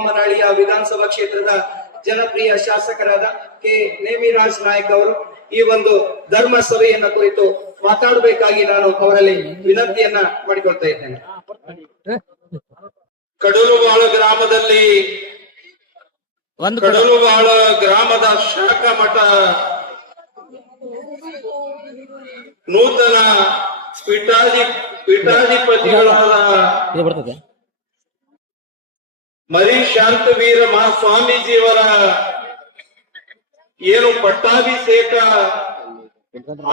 ಬೊಮ್ಮನಹಳ್ಳಿಯ ವಿಧಾನಸಭಾ ಕ್ಷೇತ್ರದ ಜನಪ್ರಿಯ ಶಾಸಕರಾದ ಕೆ ನೇಮಿರಾಜ್ ನಾಯಕ್ ಅವರು ಈ ಒಂದು ಧರ್ಮ ಸಭೆಯನ್ನ ಕುರಿತು ಮಾತಾಡಬೇಕಾಗಿ ನಾನು ಅವರಲ್ಲಿ ವಿನಂತಿಯನ್ನ ಮಾಡಿಕೊಳ್ತಾ ಇದ್ದೇನೆ. ಕಡಲುವಾಳ ಗ್ರಾಮದಲ್ಲಿ ಕಡಲುವಾಳ ಗ್ರಾಮದ ಶಾಖಾ ಮಠ ನೂತನ ಪೀಠಾಧಿಪತಿಗಳಾದ ಮರಿ ಶಾಂತವೀರ ಮಹಾಸ್ವಾಮೀಜಿಯವರ ಏನು ಪಟ್ಟಾಭಿಷೇಕ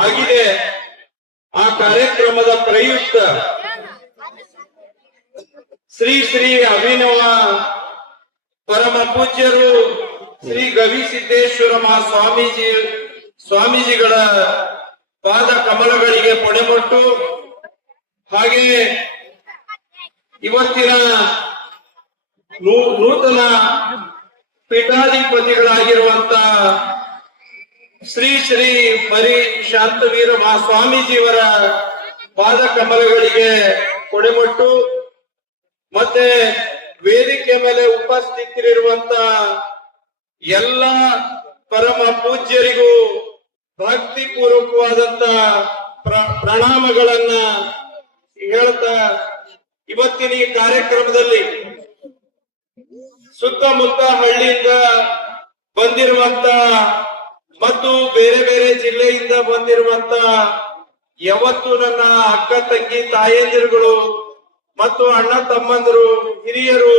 ಆಗಿದೆ, ಆ ಕಾರ್ಯಕ್ರಮದ ಪ್ರಯುಕ್ತ ಶ್ರೀ ಶ್ರೀ ಅಭಿನವ ಪರಮ ಪೂಜ್ಯರು ಶ್ರೀ ಗವಿಸಿದ್ದೇಶ್ವರ ಸ್ವಾಮೀಜಿಗಳ ಪಾದ ಕಮಲಗಳಿಗೆ ಪೊಣೆಮೊಟ್ಟು, ಹಾಗೆಯೇ ಇವತ್ತಿನ ನೂತನ ಪೀಠಾಧಿಪತಿಗಳಾಗಿರುವಂತ ಶ್ರೀ ಶ್ರೀ ಮರಿ ಶಾಂತವೀರ ಮಹಾಸ್ವಾಮೀಜಿಯವರ ಪಾದ ಕಮಲಗಳಿಗೆ ಕೊಡೆಮೊಟ್ಟು, ಮತ್ತೆ ವೇದಿಕೆ ಮೇಲೆ ಉಪಸ್ಥಿತರಿರುವಂತ ಎಲ್ಲ ಪರಮ ಪೂಜ್ಯರಿಗೂ ಭಕ್ತಿ ಪೂರ್ವಕವಾದಂತ ಪ್ರಣಾಮಗಳನ್ನ ಹೇಳ್ತಾ, ಇವತ್ತಿನ ಈ ಕಾರ್ಯಕ್ರಮದಲ್ಲಿ ಸುತ್ತಮುತ್ತ ಹಳ್ಳಿಯಿಂದ ಬಂದಿರುವಂತ ಮತ್ತು ಬೇರೆ ಬೇರೆ ಜಿಲ್ಲೆಯಿಂದ ಬಂದಿರುವಂತ ಯಾವತ್ತು ನನ್ನ ಅಕ್ಕ ತಂಗಿ ತಾಯಂದಿರುಗಳು ಮತ್ತು ಅಣ್ಣ ತಮ್ಮಂದರು, ಹಿರಿಯರು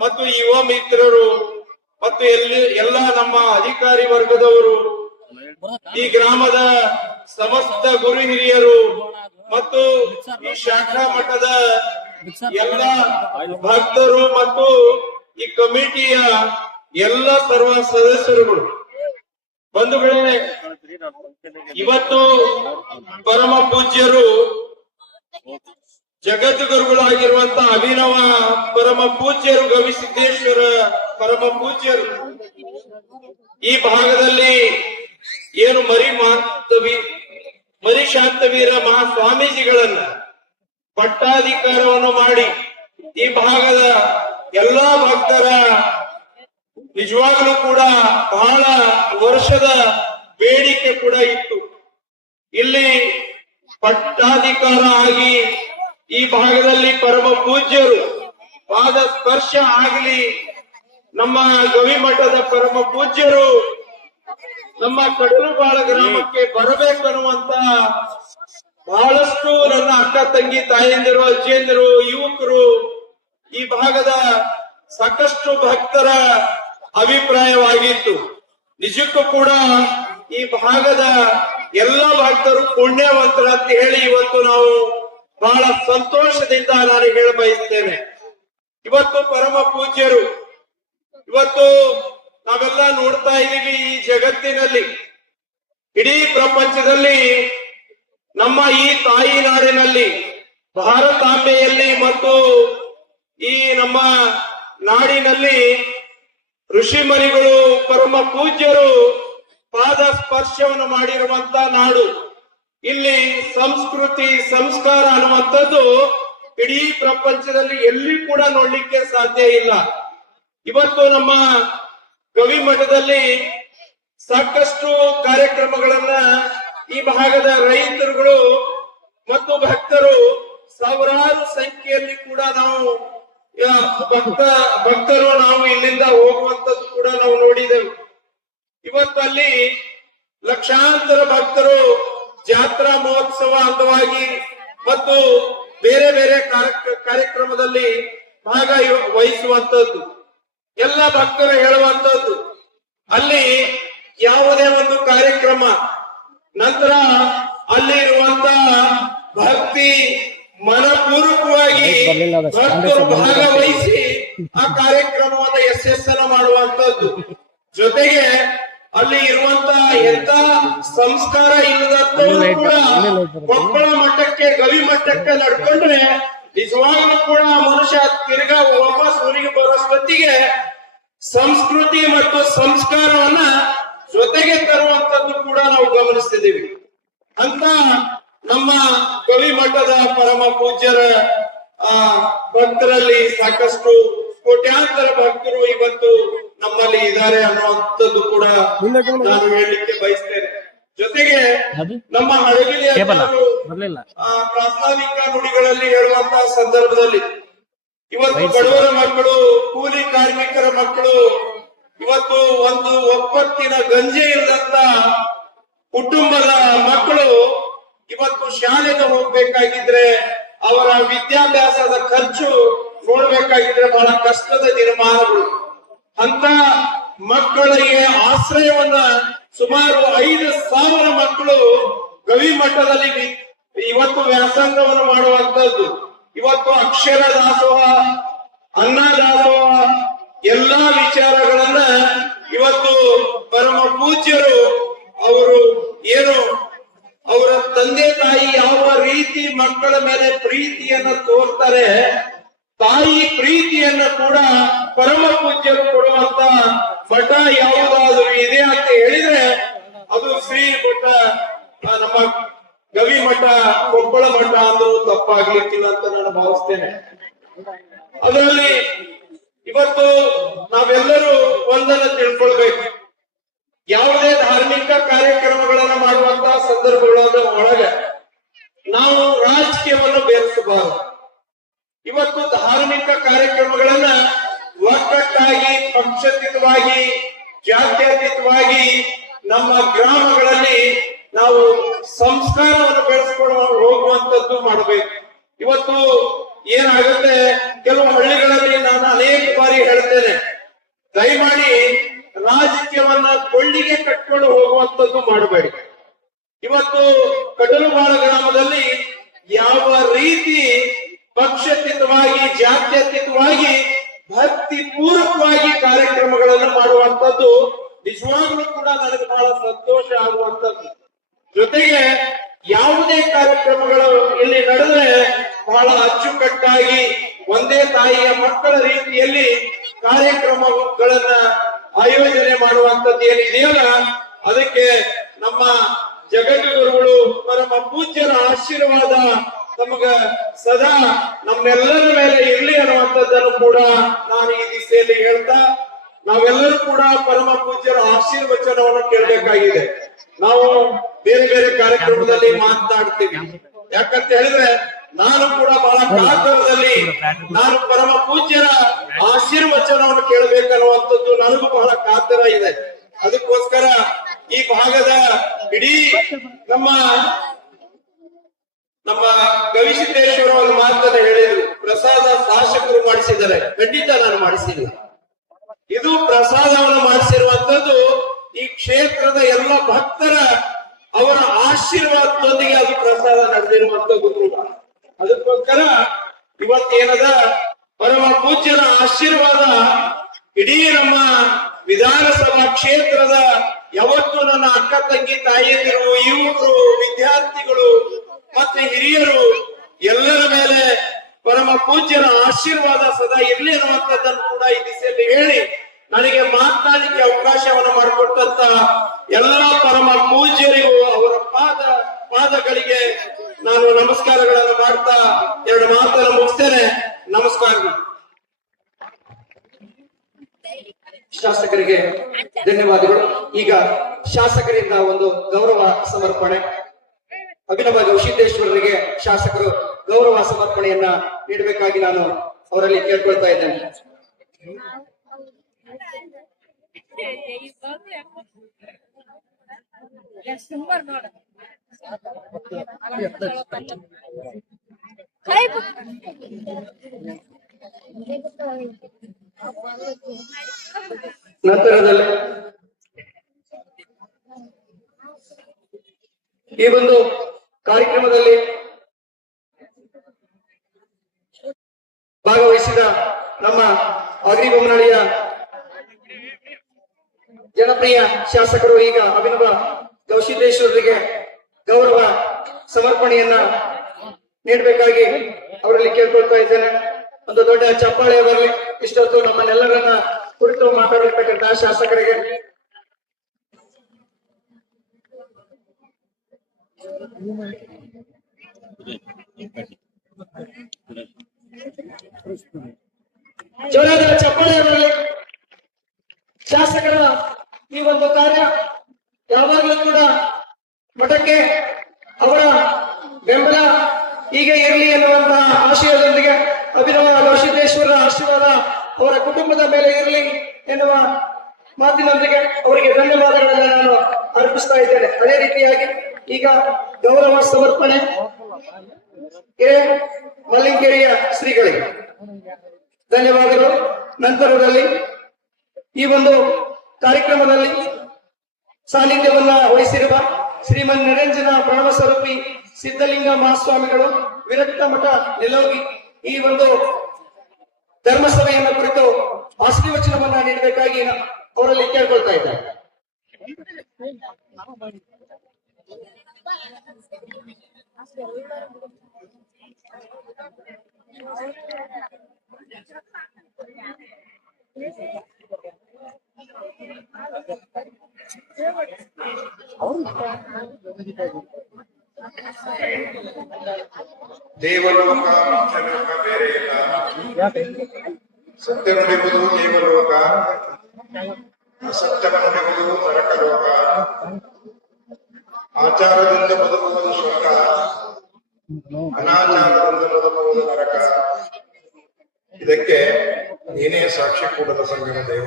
ಮತ್ತು ಯುವ ಮಿತ್ರರು ಮತ್ತು ಎಲ್ಲ ನಮ್ಮ ಅಧಿಕಾರಿ ವರ್ಗದವರು, ಈ ಗ್ರಾಮದ ಸಮಸ್ತ ಗುರು ಹಿರಿಯರು ಮತ್ತು ಈ ಶಾಖಾ ಮಠದ ಎಲ್ಲ ಭಕ್ತರು ಮತ್ತು ಈ ಕಮಿಟಿಯ ಎಲ್ಲ ಸರ್ವ ಸದಸ್ಯರುಗಳು, ಬಂಧುಗಳೇ, ಇವತ್ತು ಪರಮ ಪೂಜ್ಯರು ಜಗದ್ಗುರುಗಳಾಗಿರುವಂತ ಅಭಿನವ ಪರಮ ಪೂಜ್ಯರು ಗವಿಸಿದ್ದೇಶ್ವರ ಪರಮ ಪೂಜ್ಯರು ಈ ಭಾಗದಲ್ಲಿ ಏನು ಮರಿ ಶಾಂತವೀರ ಮಹಾಸ್ವಾಮೀಜಿಗಳನ್ನ ಪಟ್ಟಾಧಿಕಾರವನ್ನು ಮಾಡಿ ಈ ಭಾಗದ ಎಲ್ಲಾ ಭಕ್ತರ ನಿಜವಾಗ್ಲೂ ಕೂಡ ಬಹಳ ವರ್ಷದ ಬೇಡಿಕೆ ಕೂಡ ಇತ್ತು. ಇಲ್ಲಿ ಪಟ್ಟಾಧಿಕಾರ ಆಗಿ ಈ ಭಾಗದಲ್ಲಿ ಪರಮ ಪೂಜ್ಯರು ಪಾದ ಸ್ಪರ್ಶ ಆಗಲಿ, ನಮ್ಮ ಗವಿಮಠದ ಪರಮ ಪೂಜ್ಯರು ನಮ್ಮ ಕಡಲುಬಾಳ ಗ್ರಾಮಕ್ಕೆ ಬರಬೇಕನ್ನುವಂತ ಬಹಳಷ್ಟು ನನ್ನ ಅಕ್ಕ ತಂಗಿ ತಾಯಂದಿರು, ಅಜ್ಜಿಯಂದಿರು, ಯುವಕರು, ಈ ಭಾಗದ ಸಾಕಷ್ಟು ಭಕ್ತರ ಅಭಿಪ್ರಾಯವಾಗಿತ್ತು. ನಿಜಕ್ಕೂ ಕೂಡ ಈ ಭಾಗದ ಎಲ್ಲ ಭಕ್ತರು ಪುಣ್ಯವಂತರ ಅಂತ ಹೇಳಿ ಇವತ್ತು ನಾವು ಬಹಳ ಸಂತೋಷದಿಂದ ನಾನು ಹೇಳ ಬಯಸ್ತೇನೆ. ಇವತ್ತು ಪರಮ ಪೂಜ್ಯರು, ಇವತ್ತು ನಾವೆಲ್ಲ ನೋಡ್ತಾ ಇದ್ದೀವಿ ಈ ಜಗತ್ತಿನಲ್ಲಿ, ಇಡೀ ಪ್ರಪಂಚದಲ್ಲಿ, ನಮ್ಮ ಈ ತಾಯಿ ನಾಡಿನಲ್ಲಿ, ಭಾರತಾಂಬೆಯಲ್ಲಿ ಮತ್ತು ಈ ನಮ್ಮ ನಾಡಿನಲ್ಲಿ ಋಷಿಮುನಿಗಳು ಪರಮ ಪೂಜ್ಯರು ಪಾದ ಸ್ಪರ್ಶವನ್ನು ಮಾಡಿರುವಂತ ನಾಡು. ಇಲ್ಲಿ ಸಂಸ್ಕೃತಿ ಸಂಸ್ಕಾರ ಅನ್ನುವಂಥದ್ದು ಇಡೀ ಪ್ರಪಂಚದಲ್ಲಿ ಎಲ್ಲಿ ಕೂಡ ನೋಡ್ಲಿಕ್ಕೆ ಸಾಧ್ಯ ಇಲ್ಲ. ಇವತ್ತು ನಮ್ಮ ಗವಿಮಠದಲ್ಲಿ ಸಾಕಷ್ಟು ಕಾರ್ಯಕ್ರಮಗಳನ್ನ ಈ ಭಾಗದ ರೈತರುಗಳು ಮತ್ತು ಭಕ್ತರು ಸಾವಿರಾರು ಸಂಖ್ಯೆಯಲ್ಲಿ ಕೂಡ ನಾವು ಭಕ್ತರು ನಾವು ಇಲ್ಲಿಂದ ಹೋಗುವಂತದ್ದು ಕೂಡ ನಾವು ನೋಡಿದೆವು. ಇವತ್ತಲ್ಲಿ ಲಕ್ಷಾಂತರ ಭಕ್ತರು ಜಾತ್ರಾ ಮಹೋತ್ಸವ ಅಂಗವಾಗಿ ಮತ್ತು ಬೇರೆ ಬೇರೆ ಕಾರ್ಯಕ್ರಮದಲ್ಲಿ ಭಾಗ ವಹಿಸುವಂತದ್ದು ಎಲ್ಲ ಭಕ್ತರು ಹೇಳುವಂತದ್ದು. ಅಲ್ಲಿ ಯಾವುದೇ ಒಂದು ಕಾರ್ಯಕ್ರಮ ನಂತರ ಅಲ್ಲಿ ಇರುವಂತ ಭಕ್ತಿ ಮನಪೂರ್ವಕವಾಗಿ ಭಕ್ತರು ಭಾಗವಹಿಸಿ ಆ ಕಾರ್ಯಕ್ರಮವನ್ನು ಯಶಸ್ಸನ್ನು ಮಾಡುವಂತದ್ದು. ಜೊತೆಗೆ ಅಲ್ಲಿ ಇರುವಂತ ಎಂತ ಸಂಸ್ಕಾರ ಇಲ್ಲದಂತವರು ಕೂಡ ಕೊಪ್ಪಳ ಮಟ್ಟಕ್ಕೆ ಗವಿ ಮಟ್ಟಕ್ಕೆ ನಡ್ಕೊಂಡ್ರೆ ನಿಜವಾಗ್ಲೂ ಕೂಡ ಮನುಷ್ಯ ತಿರ್ಗಾ ವಾಪಸ್ ಊರಿಗೆ ಬರೋ ಹೊತ್ತಿಗೆ ಸಂಸ್ಕೃತಿ ಮತ್ತು ಸಂಸ್ಕಾರವನ್ನ ಜೊತೆಗೆ ತರುವಂತದ್ದು ಕೂಡ ನಾವು ಗಮನಿಸ್ತಿದ್ದೀವಿ. ಅಂತ ನಮ್ಮ ಗವಿ ಮಠದ ಪರಮ ಪೂಜ್ಯರ ಭಕ್ತರಲ್ಲಿ ಸಾಕಷ್ಟು ಕೋಟ್ಯಾಂತರ ಭಕ್ತರು ಇವತ್ತು ನಮ್ಮಲ್ಲಿ ಇದ್ದಾರೆ ಅನ್ನುವಂಥದ್ದು ಕೂಡ ನಾನು ಹೇಳಲಿಕ್ಕೆ ಬಯಸ್ತೇನೆ. ಜೊತೆಗೆ ನಮ್ಮ ಹಳಗಿಲಿ ಪ್ರಾಸ್ತಾವಿಕ ನುಡಿಗಳಲ್ಲಿ ಹೇಳುವಂತಹ ಸಂದರ್ಭದಲ್ಲಿ ಇವತ್ತು ಬಡವರ ಮಕ್ಕಳು, ಕೂಲಿ ಕಾರ್ಮಿಕರ ಮಕ್ಕಳು, ಇವತ್ತು ಒಂದು ಒಪ್ಪತ್ತಿನ ಗಂಜಿ ಇಲ್ಲದಂತ ಕುಟುಂಬದ ಮಕ್ಕಳು ಇವತ್ತು ಶಾಲೆಗೆ ಹೋಗ್ಬೇಕಾಗಿದ್ರೆ ಅವರ ವಿದ್ಯಾಭ್ಯಾಸದ ಖರ್ಚು ನೋಡ್ಬೇಕಾಗಿದ್ರೆ ಬಹಳ ಕಷ್ಟದ ದಿನಮಾನಗಳು. ಅಂತ ಮಕ್ಕಳಿಗೆ ಆಶ್ರಯವನ್ನ ಸುಮಾರು 5,000 ಮಕ್ಕಳು ಗವಿ ಮಟ್ಟದಲ್ಲಿ ಇವತ್ತು ವ್ಯಾಸಂಗವನ್ನು ಮಾಡುವಂತದ್ದು. ಇವತ್ತು ಅಕ್ಷರ ದಾಸೋಹ, ಅನ್ನ ದಾಸೋಹ ಎಲ್ಲಾ ವಿಚಾರಗಳನ್ನ ಇವತ್ತು ಪರಮ ಪೂಜ್ಯರು ಅವರು ಏನು ಅವರ ತಂದೆ ತಾಯಿ ಯಾವ ರೀತಿ ಮಕ್ಕಳ ಮೇಲೆ ಪ್ರೀತಿಯನ್ನ ತೋರ್ತಾರೆ, ತಾಯಿ ಪ್ರೀತಿಯನ್ನ ಕೂಡ ಪರಮ ಪೂಜ್ಯರು ಕೊಡುವಂತ ಮಠ ಯಾವುದಾದ್ರೂ ಇದೆ ಅಂತ ಹೇಳಿದ್ರೆ ಅದು ಶ್ರೀ ಮಠ, ನಮ್ಮ ಗವಿ ಮಠ, ಕೊಪ್ಪಳ ಮಠ ಅಂದ್ರೂ ತಪ್ಪಾಗ್ಲಿಕ್ಕಿಲ್ಲ ಅಂತ ನಾನು ಭಾವಿಸ್ತೇನೆ. ಅದರಲ್ಲಿ ಇವತ್ತು ನಾವೆಲ್ಲರೂ ಒಂದನ್ನು ತಿಳ್ಕೊಳ್ಬೇಕು. ಯಾವುದೇ ಧಾರ್ಮಿಕ ಕಾರ್ಯಕ್ರಮಗಳನ್ನ ಮಾಡುವಂತಹ ಸಂದರ್ಭಗಳ ಒಳಗೆ ನಾವು ರಾಜಕೀಯವನ್ನು ಬೇರಿಸಬಾರದು. ಇವತ್ತು ಧಾರ್ಮಿಕ ಕಾರ್ಯಕ್ರಮಗಳನ್ನ ಒಗ್ಗಟ್ಟಾಗಿ, ಪಕ್ಷಾತೀತವಾಗಿ, ಜಾತ್ಯತೀತವಾಗಿ ನಮ್ಮ ಗ್ರಾಮಗಳಲ್ಲಿ ನಾವು ಸಂಸ್ಕಾರವನ್ನು ಬೆಳೆಸ್ಕೊಂಡು ಹೋಗುವಂತದ್ದು ಮಾಡಬೇಕು. ಇವತ್ತು ಏನಾಗುತ್ತೆ, ಕೆಲವು ಹಳ್ಳಿಗಳಲ್ಲಿ ನಾನು ಅನೇಕ ಬಾರಿ ಹೇಳ್ತೇನೆ, ದಯಮಾಡಿ ರಾಜಕೀಯವನ್ನ ಕೊಳ್ಳಿಗೆ ಕಟ್ಕೊಂಡು ಹೋಗುವಂತದ್ದು ಮಾಡಬೇಡಿ. ಇವತ್ತು ಕಡಲುಬಾಳ ಗ್ರಾಮದಲ್ಲಿ ಯಾವ ರೀತಿ ಪಕ್ಷಾತೀತವಾಗಿ, ಜಾತ್ಯತೀತವಾಗಿ, ಭಕ್ತಿ ಪೂರ್ವಕವಾಗಿ ಕಾರ್ಯಕ್ರಮಗಳನ್ನು ಮಾಡುವಂತದ್ದು ನಿಜವಾಗ್ಲೂ ಕೂಡ ನನಗೆ ಬಹಳ ಸಂತೋಷ ಆಗುವಂತದ್ದು. ಜೊತೆಗೆ ಯಾವುದೇ ಕಾರ್ಯಕ್ರಮಗಳು ಇಲ್ಲಿ ನಡೆದ್ರೆ ಬಹಳ ಅಚ್ಚುಕಟ್ಟಾಗಿ ಒಂದೇ ತಾಯಿಯ ಮಕ್ಕಳ ರೀತಿಯಲ್ಲಿ ಕಾರ್ಯಕ್ರಮಗಳನ್ನ ಆಯೋಜನೆ ಮಾಡುವಂತದ್ದು ಏನಿದೆಯಲ್ಲ, ಅದಕ್ಕೆ ನಮ್ಮ ಜಗದ್ಗುರುಗಳು ಪರಮ ಪೂಜ್ಯರ ಆಶೀರ್ವಾದ ನಮಗ ಸದಾ ನಮ್ಮೆಲ್ಲರ ಮೇಲೆ ಇರ್ಲಿ ಅನ್ನುವಂಥದ್ದನ್ನು ಕೂಡ ನಾನು ಈ ದಿಸೆಯಲ್ಲಿ ಹೇಳ್ತಾ, ನಾವೆಲ್ಲರೂ ಕೂಡ ಪರಮ ಪೂಜ್ಯರ ಆಶೀರ್ವಚನವನ್ನು ಕೇಳಬೇಕಾಗಿದೆ. ನಾವು ಬೇರೆ ಬೇರೆ ಕಾರ್ಯಕ್ರಮದಲ್ಲಿ ಮಾತನಾಡ್ತೀವಿ, ಯಾಕಂತ ಹೇಳಿದ್ರೆ ನಾನು ಕೂಡ ಬಹಳ ಕಾತರದಲ್ಲಿ ನಾನು ಪರಮ ಪೂಜ್ಯರ ಆಶೀರ್ವಚನವನ್ನು ಕೇಳಬೇಕನ್ನುವಂಥದ್ದು ನನಗೂ ಬಹಳ ಕಾತರ ಇದೆ. ಅದಕ್ಕೋಸ್ಕರ ಈ ಭಾಗದ ಇಡೀ ನಮ್ಮ ಗವಿಸಿದ್ದೇಶ್ವರ ಒಂದು ಮಾತನ್ನು ಹೇಳಿದ್ರು, ಪ್ರಸಾದ ಶಾಸಕರು ಮಾಡಿಸಿದ್ದಾರೆ. ಖಂಡಿತ ನಾನು ಮಾಡಿಸಿಲ್ಲ. ಇದು ಪ್ರಸಾದವನ್ನು ಮಾಡಿಸಿರುವಂತದ್ದು ಈ ಕ್ಷೇತ್ರದ ಎಲ್ಲ ಭಕ್ತರ ಅವರ ಆಶೀರ್ವಾದದೊಂದಿಗೆ ಅದು ಪ್ರಸಾದ ನಡೆದಿರುವಂತದ್ದು ಕೂಡ. ಅದಕ್ಕೋಸ್ಕರ ಇವತ್ತೇನದ ಪರಮ ಪೂಜ್ಯರ ಆಶೀರ್ವಾದ ಇಡೀ ನಮ್ಮ ವಿಧಾನಸಭಾ ಕ್ಷೇತ್ರದ ಯಾವತ್ತು ನನ್ನ ಅಕ್ಕ ತಂಗಿ ತಾಯಿಯಂದಿರು, ಯುವಕರು, ವಿದ್ಯಾರ್ಥಿಗಳು ಮತ್ತೆ ಹಿರಿಯರು ಎಲ್ಲರ ಮೇಲೆ ಪರಮ ಪೂಜ್ಯರ ಆಶೀರ್ವಾದ ಸದಾ ಇರ್ಲಿ ಅನ್ನುವಂಥದ್ದನ್ನು ಕೂಡ ಈ ದಿಸೆಯಲ್ಲಿ ಹೇಳಿ ನನಗೆ ಮಾತನಾಡಲಿಕ್ಕೆ ಅವಕಾಶವನ್ನು ಮಾಡಿಕೊಟ್ಟಂತ ಎಲ್ಲ ಪರಮ ಪೂಜ್ಯರಿಗೂ ಅವರ ಪಾದಗಳಿಗೆ ನಾನು ನಮಸ್ಕಾರಗಳನ್ನು ಮಾಡ್ತಾ ಎರಡು ಮಾತನ್ನು ಮುಗಿಸ್ತೇನೆ. ನಮಸ್ಕಾರಗಳು. ಶಾಸಕರಿಗೆ ಧನ್ಯವಾದಗಳು. ಈಗ ಶಾಸಕರಿಂದ ಒಂದು ಗೌರವ ಸಮರ್ಪಣೆ. ಅಭಿನವ ಗವಿಸಿದ್ದೇಶ್ವರರಿಗೆ ಶಾಸಕರು ಗೌರವ ಸಮರ್ಪಣೆಯನ್ನ ನೀಡಬೇಕಾಗಿ ನಾನು ಅವರಲ್ಲಿ ಕೇಳ್ಕೊಳ್ತಾ ಇದ್ದೇನೆ. ನಂತರದಲ್ಲಿ ಈ ಒಂದು ಕಾರ್ಯಕ್ರಮದಲ್ಲಿ ಭಾಗವಹಿಸಿದ ನಮ್ಮ ಅಗ್ರಿಬೊಮ್ಮನಹಳ್ಳಿಯ ಜನಪ್ರಿಯ ಶಾಸಕರು ಈಗ ಅಭಿನವ ಗವಿಸಿದ್ದೇಶ್ವರರಿಗೆ ಗೌರವ ಸಮರ್ಪಣೆಯನ್ನ ನೀಡಬೇಕಾಗಿ ಅವರಲ್ಲಿ ಕೇಳ್ಕೊಳ್ತಾ ಇದ್ದೇನೆ. ಒಂದು ದೊಡ್ಡ ಚಪ್ಪಾಳೆ ಬರಲಿ. ಇಷ್ಟೊತ್ತು ನಮ್ಮನ್ನೆಲ್ಲರನ್ನ ಕುರಿತು ಮಾತಾಡಿರ್ತಕ್ಕಂತಹ ಶಾಸಕರಿಗೆ ಜೋರಾದ ಚಪ್ಪಾಳೆ ಬರಲಿ. ಶಾಸಕರ ಈ ಒಂದು ಕಾರ್ಯ ಯಾವಾಗಲೂ ಕೂಡ ಮಠಕ್ಕೆ ಅವರ ಬೆಂಬಲ ಹೀಗೆ ಇರಲಿ ಎನ್ನುವಂತಹ ಆಶಯದೊಂದಿಗೆ ಅಭಿನವ ಗವಿಸಿದ್ದೇಶ್ವರರ ಆಶೀರ್ವಾದ ಅವರ ಕುಟುಂಬದ ಮೇಲೆ ಇರಲಿ ಎನ್ನುವ ಮಾತಿನೊಂದಿಗೆ ಅವರಿಗೆ ಧನ್ಯವಾದಗಳನ್ನು ನಾನು ಅರ್ಪಿಸ್ತಾ ಇದ್ದೇನೆ. ಅದೇ ರೀತಿಯಾಗಿ ಈಗ ಗೌರವ ಸಮರ್ಪಣೆ ಮಲ್ಲಿಂಗೇರಿಯ ಶ್ರೀಗಳಿಗೆ ಧನ್ಯವಾದಗಳು. ನಂತರದಲ್ಲಿ ಈ ಒಂದು ಕಾರ್ಯಕ್ರಮದಲ್ಲಿ ಸಾನ್ನಿಧ್ಯವನ್ನ ವಹಿಸಿರುವ ಶ್ರೀಮನ್ ನಿರಂಜನ ಪ್ರಣವ ಸ್ವರೂಪಿ ಸಿದ್ಧಲಿಂಗ ಮಹಾಸ್ವಾಮಿಗಳು ವಿರಕ್ತ ಮಠ ನಿಲೋಗಿ ಈ ಒಂದು ಧರ್ಮಸಭೆಯನ್ನು ಕುರಿತು ಆಶೀರ್ವಚನವನ್ನ ನೀಡಬೇಕಾಗಿ ಅವರಲ್ಲಿ ಕೇಳ್ಕೊಳ್ತಾ ಇದ್ದಾರೆ. ದೇವಲೋಕ ಮನುಷ್ಯಲೋಕ ಬೇರೆ ಇಲ್ಲ. ಸತ್ಯ ನುಡಿಯುವುದು ದೇವಲೋಕ, ಅಸತ್ಯ ನುಡಿಯುವುದು ನರಕಲೋಕ. ಆಚಾರದಿಂದ ಬದುಕುವುದು ಸ್ವರ್ಗ, ಅನಾಚಾರದಿಂದ ಬದುಕುವುದು ನರಕ. ಇದಕ್ಕೆ ನೀನೇ ಸಾಕ್ಷಿ ಕೂಡದ ಸಂಗಮ ದೇವ.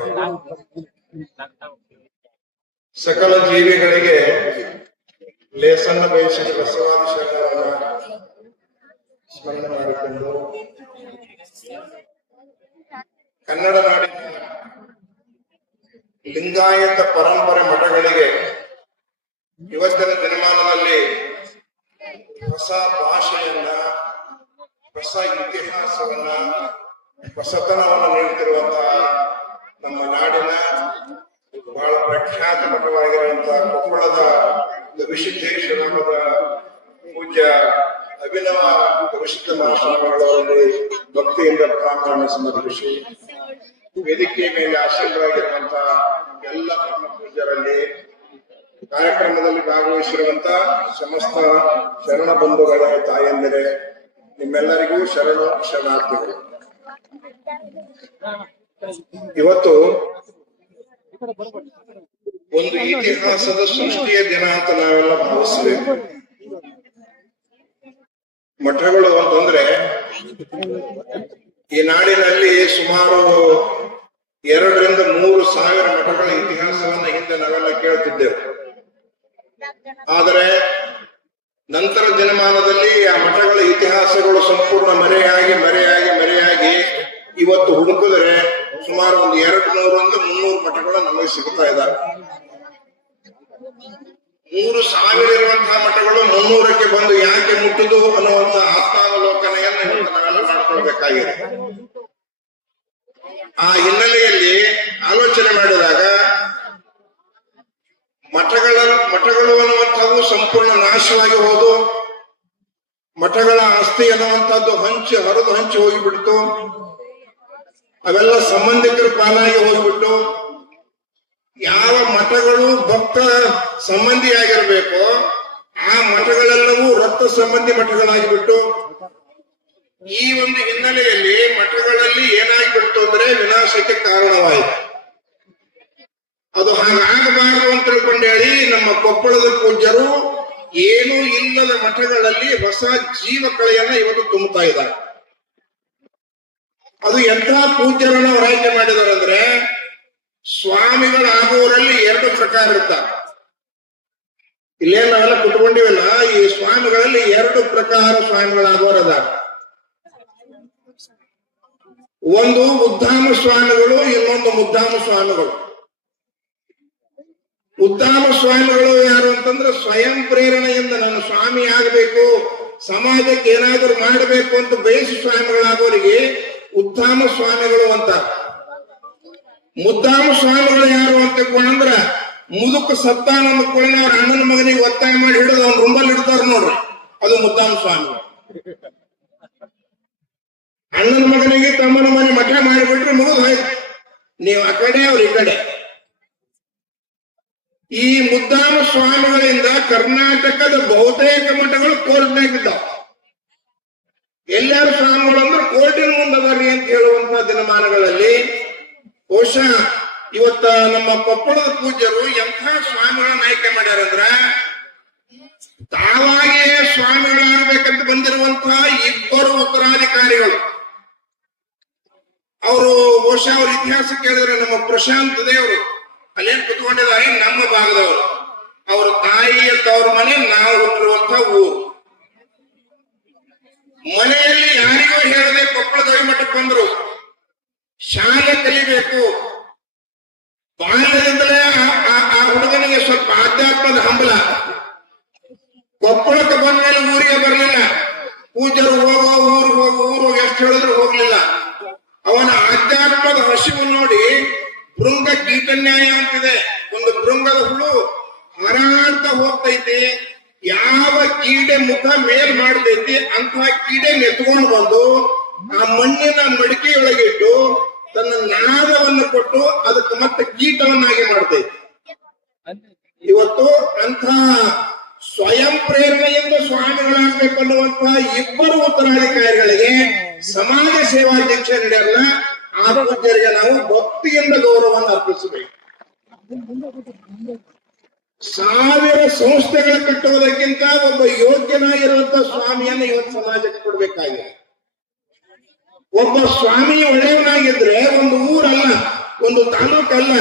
ಸಕಲ ಜೀವಿಗಳಿಗೆ ಲೇಸನ್ನ ಬಯಸಿದ ಬಸವಾದಿ ಶರಣರನ್ನ ಸ್ಮರಣೆ ಮಾಡಿಕೊಂಡು ಕನ್ನಡ ನಾಡಿನ ಲಿಂಗಾಯತ ಪರಂಪರೆ ಮಠಗಳಿಗೆ ಇವತ್ತಿನ ದಿನಮಾನದಲ್ಲಿ ಹೊಸ ಭಾಷೆಯನ್ನ, ಹೊಸ ಇತಿಹಾಸವನ್ನ, ಹೊಸತನವನ್ನು ನೀಡುತ್ತಿರುವಂತಹ ನಮ್ಮ ನಾಡಿನ ಬಹಳ ಪ್ರಖ್ಯಾತ ಮಠವಾಗಿರುವಂತಹ ಕೊಪ್ಪಳದ ಗವಿಸಿದ್ದೇಶ್ವರದ ಪೂಜ್ಯ ಅಭಿನವ ಗವಿಸಿದ್ಧ ಮಹಾಸ್ವಾಮಿಗಳಲ್ಲಿ ಭಕ್ತಿಯಿಂದ ಪ್ರಾರ್ಥನೆ ಸಮರ್ಪಿಸಿ ವೇದಿಕೆಯ ಮೇಲೆ ಆಸೀನರಾಗಿರುವಂತಹ ಎಲ್ಲ ಪರಮ ಪೂಜ್ಯರಲ್ಲಿ, ಕಾರ್ಯಕ್ರಮದಲ್ಲಿ ಭಾಗವಹಿಸಿರುವಂತಹ ಸಮಸ್ತ ಶರಣ ಬಂಧುಗಳೇ, ತಾಯಂದಿರೇ, ನಿಮ್ಮೆಲ್ಲರಿಗೂ ಶರಣಾರ್ಥಿಗಳು. ಇವತ್ತು ಒಂದು ಇತಿಹಾಸದ ಸೃಷ್ಟಿಯ ದಿನ ಅಂತ ನಾವೆಲ್ಲ ಭಾವಿಸಬೇಕು. ಮಠಗಳು ಅಂತಂದ್ರೆ ಈ ನಾಡಿನಲ್ಲಿ ಸುಮಾರು 2,000 ರಿಂದ 3,000 ಮಠಗಳ ಇತಿಹಾಸವನ್ನ ಹಿಂದೆ ನಾವೆಲ್ಲ ಕೇಳ್ತಿದ್ದೆವು. ಆದರೆ ನಂತರ ದಿನಮಾನದಲ್ಲಿ ಆ ಮಠಗಳ ಇತಿಹಾಸಗಳು ಸಂಪೂರ್ಣ ಮರೆಯಾಗಿ ಇವತ್ತು ಹುಡುಕಿದ್ರೆ ಸುಮಾರು ಒಂದು 200 ರಿಂದ 300 ಮಠಗಳು ನಮಗೆ ಸಿಗ್ತಾ ಇದ್ದಾರೆ. 3,000 ಇರುವಂತಹ ಮಠಗಳು 300ಕ್ಕೆ ಬಂದು ಯಾಕೆ ಮುಟ್ಟುದು ಅನ್ನುವಂತಹ ಆತ್ಮಾವಲೋಕನೆಯನ್ನು ನಾವೆಲ್ಲ ಮಾಡ್ಕೊಳ್ಬೇಕಾಗಿದೆ. ಆ ಹಿನ್ನೆಲೆಯಲ್ಲಿ ಆಲೋಚನೆ ಮಾಡಿದಾಗ ಮಠಗಳು ಅನ್ನುವಂಥವು ಸಂಪೂರ್ಣ ನಾಶವಾಗಿ ಹೋದು, ಮಠಗಳ ಆಸ್ತಿ ಅನ್ನುವಂಥದ್ದು ಹರಿದು ಹಂಚಿ ಹೋಗಿಬಿಡ್ತು. ಅವೆಲ್ಲ ಸಂಬಂಧಿಕರ ಪಾಲಾಗಿ ಹೋಗ್ಬಿಟ್ಟು ಯಾವ ಮಠಗಳು ಭಕ್ತ ಸಂಬಂಧಿಯಾಗಿರ್ಬೇಕು ಆ ಮಠಗಳೆಲ್ಲವೂ ರಕ್ತ ಸಂಬಂಧಿ ಮಠಗಳಾಗಿಬಿಟ್ಟು, ಈ ಒಂದು ಹಿನ್ನೆಲೆಯಲ್ಲಿ ಮಠಗಳಲ್ಲಿ ಏನಾಗಿಬಿಡ್ತು ಅಂದ್ರೆ ವಿನಾಶಕ್ಕೆ ಕಾರಣವಾಯಿತು. ಅದು ಹಾಗಾಗಬಾರದು ಅಂತ ತಿಳ್ಕೊಂಡು ಹೇಳಿ ನಮ್ಮ ಕೊಪ್ಪಳದ ಪೂಜ್ಯರು ಏನೂ ಇಲ್ಲದ ಮಠಗಳಲ್ಲಿ ಹೊಸ ಜೀವಕಳೆಯನ್ನ ಇವತ್ತು ತುಂಬುತ್ತಾ ಇದ್ದಾರೆ. ಅದು ಎಂಥ ಪೂಜ್ಯರನ್ನ ಅವರು ಆಯ್ಕೆ ಮಾಡಿದ್ದಾರೆ ಅಂದ್ರೆ, ಸ್ವಾಮಿಗಳಾಗುವವರಲ್ಲಿ 2 ಪ್ರಕಾರ ಇರ್ತಾರೆ. ಇಲ್ಲೇ ನಾವೆಲ್ಲ ಕುತ್ಕೊಂಡಿವಲ್ಲ, ಈ ಸ್ವಾಮಿಗಳಲ್ಲಿ 2 ಪ್ರಕಾರ ಸ್ವಾಮಿಗಳಾಗುವವರದ. ಒಂದು ಉದ್ದಾಮ ಸ್ವಾಮಿಗಳು, ಇನ್ನೊಂದು ಮುದ್ದಾಮ ಸ್ವಾಮಿಗಳು. ಉದ್ದಾಮ ಸ್ವಾಮಿಗಳು ಯಾರು ಅಂತಂದ್ರೆ ಸ್ವಯಂ ಪ್ರೇರಣೆಯಿಂದ ನಾನು ಸ್ವಾಮಿ ಆಗಬೇಕು, ಸಮಾಜಕ್ಕೆ ಏನಾದರೂ ಮಾಡಬೇಕು ಅಂತ ಬಯಸಿ ಸ್ವಾಮಿಗಳಾಗೋರಿಗೆ ಉದ್ದಾಮ ಸ್ವಾಮಿಗಳು ಅಂತ. ಮುದ್ದಾಮ ಸ್ವಾಮಿಗಳು ಯಾರು ಅಂತ ತಿಳ್ಕೊಂಡ್ರ, ಮುದುಕ ಸತ್ತಾನ ಅಂದ್ಕೊಳ್ಳಿ ಅವ್ರ ಅಣ್ಣನ ಮಗನಿಗೆ ಒತ್ತಾಯ ಮಾಡಿ ಹಿಡಿದು ಅವ್ನ ರೂಮಲ್ಲಿ ಇಡ್ತಾರ ನೋಡ್ರಿ, ಅದು ಮುದ್ದಾಮ ಸ್ವಾಮಿಗಳು. ಅಣ್ಣನ ಮಗನಿಗೆ ತಮ್ಮನ ಮನೆ ಮಠ ಮಾಡಿಬಿಟ್ರೆ ಮುಗಿದು ಹೋಯ್ತು, ನೀವು ಆ ಕಡೆ ಅವ್ರ ಈ ಕಡೆ. ಈ ಮುದ್ದಾಮ ಸ್ವಾಮಿಗಳಿಂದ ಕರ್ನಾಟಕದ ಬಹುತೇಕ ಮಠಗಳು ಕೋರ್ಟ್ನಾಗಿದ್ದಾವ. ಎಲ್ಲಾರು ಸ್ವಾಮಿಗಳು ಅಂದ್ರೆ ಕೋರ್ಟಿನ ಮುಂದದಾರಿ ಅಂತ ಹೇಳುವಂತ ದಿನಮಾನಗಳಲ್ಲಿ ಬಹುಶಃ ಇವತ್ತ ನಮ್ಮ ಕೊಪ್ಪಳದ ಪೂಜ್ಯರು ಎಂಥ ಸ್ವಾಮಿಗಳನ್ನ ಆಯ್ಕೆ ಮಾಡ್ಯಾರಂದ್ರ ತಾವಾಗಿಯೇ ಸ್ವಾಮಿಗಳಾಗಬೇಕಂತ ಬಂದಿರುವಂತಹ ಇಬ್ಬರು ಉತ್ತರಾಧಿಕಾರಿಗಳು. ಅವರು ಬಹುಶಃ ಅವ್ರ ಇತಿಹಾಸ ಕೇಳಿದ್ರೆ ನಮ್ಮ ಪ್ರಶಾಂತ್ ದೇವರು ಅಲ್ಲೇನ್ ಕುತ್ಕೊಂಡಿದ್ದಾರೆ ನಮ್ಮ ಭಾಗದವರು. ಅವ್ರ ತಾಯಿಯ ತವ್ರ ಮನೆ ನಾವು ಹುಟ್ಟಿರುವಂತಹ ಊರು. ಮನೆಯಲ್ಲಿ ಯಾರಿಗೋ ಹೇಳದೆ ಕೊಪ್ಪಳ ಗವಿಮಠಕ್ಕೆ ಬಂದ್ರು. ಶಾಲೆ ಕಲಿಬೇಕು. ಬಾಲ್ಯದಿಂದಲೇ ಆ ಹುಡುಗನಿಗೆ ಸ್ವಲ್ಪ ಆಧ್ಯಾತ್ಮದ ಹಂಬಲ. ಕೊಪ್ಪಳಕ್ಕೆ ಬಂದ ಮೇಲೆ ಊರಿಗೆ ಬರಲಿಲ್ಲ. ಪೂಜರು ಊರು ಎಷ್ಟು ಹೇಳಿದ್ರು ಹೋಗ್ಲಿಲ್ಲ. ಅವನ ಆಧ್ಯಾತ್ಮದ ಹಸಿವು ನೋಡಿ ಭೃಂಗ ಕೀಟನ್ಯಾಯ ಅಂತಿದೆ. ಒಂದು ಭೃಂಗದ ಹುಳು ಹರಾಡ್ತ ಹೋಗ್ತೈತಿ. ಯಾವ ಕೀಡೆ ಮುಖ ಮೇಲ್ ಮಾಡ್ತೈತಿ ಅಂತ ಕೀಡೆ ನೆತ್ಕೊಂಡು ಬಂದು ಆ ಮಣ್ಣಿನ ಮಡಿಕೆಯೊಳಗಿಟ್ಟು ತನ್ನ ನಾದವನ್ನು ಕೊಟ್ಟು ಅದಕ್ಕೆ ಮತ್ತೆ ಕೀಟವನ್ನಾಗಿ ಮಾಡ್ತೈತಿ. ಇವತ್ತು ಅಂಥ ಸ್ವಯಂ ಪ್ರೇರಣೆಯಿಂದ ಸ್ವಾಮಿಗಳಾಗಬೇಕನ್ನುವಂತಹ ಇಬ್ಬರು ಉತ್ತರಾಧಿಕಾರಿಗಳಿಗೆ ಸಮಾಜ ಸೇವಾ ದೀಕ್ಷೆ ನಡೆಯಲ್ಲ. ಆ ಪೂಜ್ಯರಿಗೆ ನಾವು ಭಕ್ತಿಯಿಂದ ಗೌರವವನ್ನು ಅರ್ಪಿಸಬೇಕು. 1000 ಸಂಸ್ಥೆಗಳ ಕಟ್ಟುವುದಕ್ಕಿಂತ ಒಬ್ಬ ಯೋಗ್ಯನಾಗಿರುವಂತಹ ಸ್ವಾಮಿಯನ್ನು ಇವತ್ತು ಸಮಾಜಕ್ಕೆ ಕೊಡ್ಬೇಕಾಗಿದೆ. ಒಬ್ಬ ಸ್ವಾಮಿ ಒಳ್ಳೆಯವನಾಗಿದ್ರೆ ಒಂದು ಊರಲ್ಲ, ಒಂದು ತಾಲೂಕಲ್ಲ,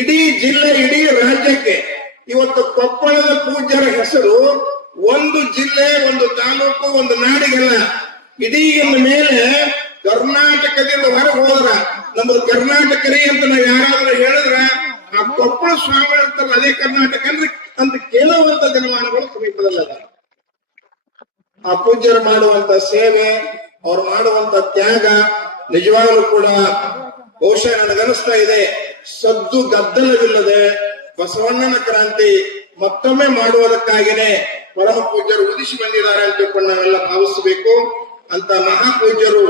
ಇಡೀ ಜಿಲ್ಲೆ, ಇಡೀ ರಾಜ್ಯಕ್ಕೆ ಇವತ್ತು ಕೊಪ್ಪಳದ ಪೂಜ್ಯರ ಹೆಸರು ಒಂದು ಜಿಲ್ಲೆ, ಒಂದು ತಾಲೂಕು, ಒಂದು ನಾಡಿಗಲ್ಲ, ಇಡೀ ಇನ್ನು ಮೇಲೆ ಕರ್ನಾಟಕದಿಂದ ಹೊರಗೆ ಹೋದ್ರ ನಮ್ಮದು ಕರ್ನಾಟಕ ರೀ ಅಂತ ನಾವ್ ಯಾರಾದ್ರೂ ಹೇಳಿದ್ರ ಆ ಕೊಪ್ಪಳ ಸ್ವಾಮಿ ಅಂತಲ್ಲ ಅದೇ ಕರ್ನಾಟಕ ಅಂತ ಕೇಳುವಂತ ದಿನಮಾನಗಳು ಸಮೀಪದಲ್ಲದ. ಆ ಪೂಜ್ಯರು ಮಾಡುವಂತ ಸೇವೆ, ಅವ್ರು ಮಾಡುವಂತ ತ್ಯಾಗ ನಿಜವಾಗ್ಲೂ ಕೂಡ ಬಹುಶಃ ನನಗನಿಸ್ತಾ ಇದೆ ಸದ್ದು ಗದ್ದಲವಿಲ್ಲದೆ ಬಸವಣ್ಣನ ಕ್ರಾಂತಿ ಮತ್ತೊಮ್ಮೆ ಮಾಡುವುದಕ್ಕಾಗಿನೇ ಪರಮ ಪೂಜ್ಯರು ಉದಿಸಿ ಬಂದಿದ್ದಾರೆ ಅಂತ ತಿಳ್ಕೊಂಡು ನಾವೆಲ್ಲ ಭಾವಿಸಬೇಕು. ಅಂತ ಮಹಾಪೂಜ್ಯರು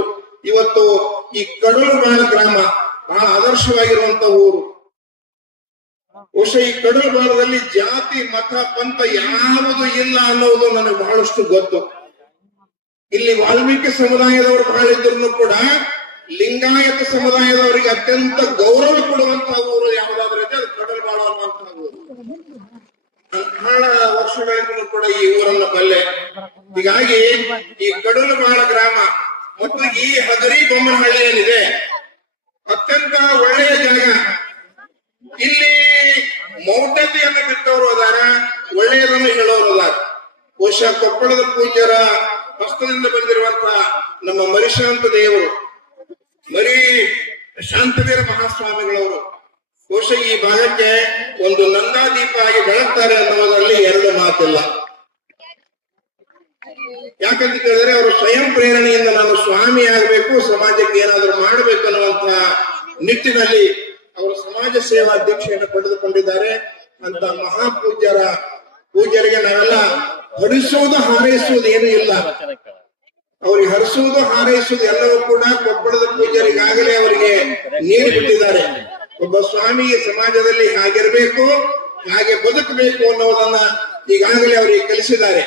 ಇವತ್ತು ಈ ಕಡಲುಬಾಳ ಗ್ರಾಮ ಬಹಳ ಆದರ್ಶವಾಗಿರುವಂತ ಊರು. ಬಹುಶಃ ಈ ಕಡಲುಬಾಳದಲ್ಲಿ ಜಾತಿ ಮತ ಪಂಥ ಯಾವುದು ಇಲ್ಲ ಅನ್ನೋದು ನನಗೆ ಬಹಳಷ್ಟು ಗೊತ್ತು. ಇಲ್ಲಿ ವಾಲ್ಮೀಕಿ ಸಮುದಾಯದವರು ಬಹಳ ಇದ್ರು ಕೂಡ ಲಿಂಗಾಯತ ಸಮುದಾಯದವರಿಗೆ ಅತ್ಯಂತ ಗೌರವ ಕೊಡುವಂತಹ ಊರು ಯಾವುದಾದ್ರೂ ಇದೆ ಅದು ಕಡಲುಬಾಳ ಅನ್ನುವಂತಹ ಊರು. ಬಹಳ ವರ್ಷಗಳಿಂದ ಕೂಡ ಈ ಊರನ್ನ ಬಲ್ಲೆ. ಹೀಗಾಗಿ ಈ ಕಡಲುಬಾಳ ಗ್ರಾಮ ಮತ್ತು ಈ ಹಗರಿ ಬೊಮ್ಮನಹಳ್ಳಿ ಏನಿದೆ ಅತ್ಯಂತ ಒಳ್ಳೆಯ ಜಾಗ. ಇಲ್ಲಿ ಮೌಢ್ಯತೆಯನ್ನು ಬಿಟ್ಟವರು ಅದಾರ, ಒಳ್ಳೆಯದನ್ನು ಹೇಳೋರು ಅದಾರ. ಬಹುಶಃ ಕೊಪ್ಪಳದ ಪೂಜ್ಯರ ಹಸ್ತದಿಂದ ಬಂದಿರುವಂತಹ ನಮ್ಮ ಮರಿಶಾಂತ ದೇವರು, ಮರಿ ಶಾಂತವೀರ ಮಹಾಸ್ವಾಮಿಗಳವರು ಬಹುಶಃ ಈ ಭಾಗಕ್ಕೆ ಒಂದು ನಂದಾದೀಪ ಆಗಿ ಬೆಳಗ್ತಾರೆ ಅನ್ನೋದರಲ್ಲಿ ಎರಡು ಮಾತಿಲ್ಲ. ಯಾಕಂತ ಕೇಳಿದ್ರೆ ಅವರು ಸ್ವಯಂ ಪ್ರೇರಣೆಯಿಂದ ನಾನು ಸ್ವಾಮಿ ಆಗ್ಬೇಕು, ಸಮಾಜಕ್ಕೆ ಏನಾದರೂ ಮಾಡಬೇಕು ಅನ್ನುವಂತಹ ನಿಟ್ಟಿನಲ್ಲಿ ಅವರು ಸಮಾಜ ಸೇವಾ ದೀಕ್ಷೆಯನ್ನು ಪಡೆದುಕೊಂಡಿದ್ದಾರೆ. ಅಂತ ಪೂಜ್ಯರಿಗೆ ನಾವೆಲ್ಲ ಹರಿಸುವುದು ಹಾರೈಸುವುದು ಏನೂ ಇಲ್ಲ. ಅವ್ರಿಗೆ ಹರಿಸುವುದು ಹಾರೈಸುವುದು ಎಲ್ಲವೂ ಕೂಡ ಕೊಪ್ಪಳದ ಪೂಜ್ಯರಿಗಾಗಲೇ ಅವರಿಗೆ ನೀಡಿಬಿಟ್ಟಿದ್ದಾರೆ. ಒಬ್ಬ ಸ್ವಾಮಿ ಸಮಾಜದಲ್ಲಿ ಹಾಗಿರ್ಬೇಕು, ಹಾಗೆ ಬದುಕಬೇಕು ಅನ್ನೋದನ್ನ ಈಗಾಗಲೇ ಅವರಿಗೆ ಕಲಿಸಿದ್ದಾರೆ.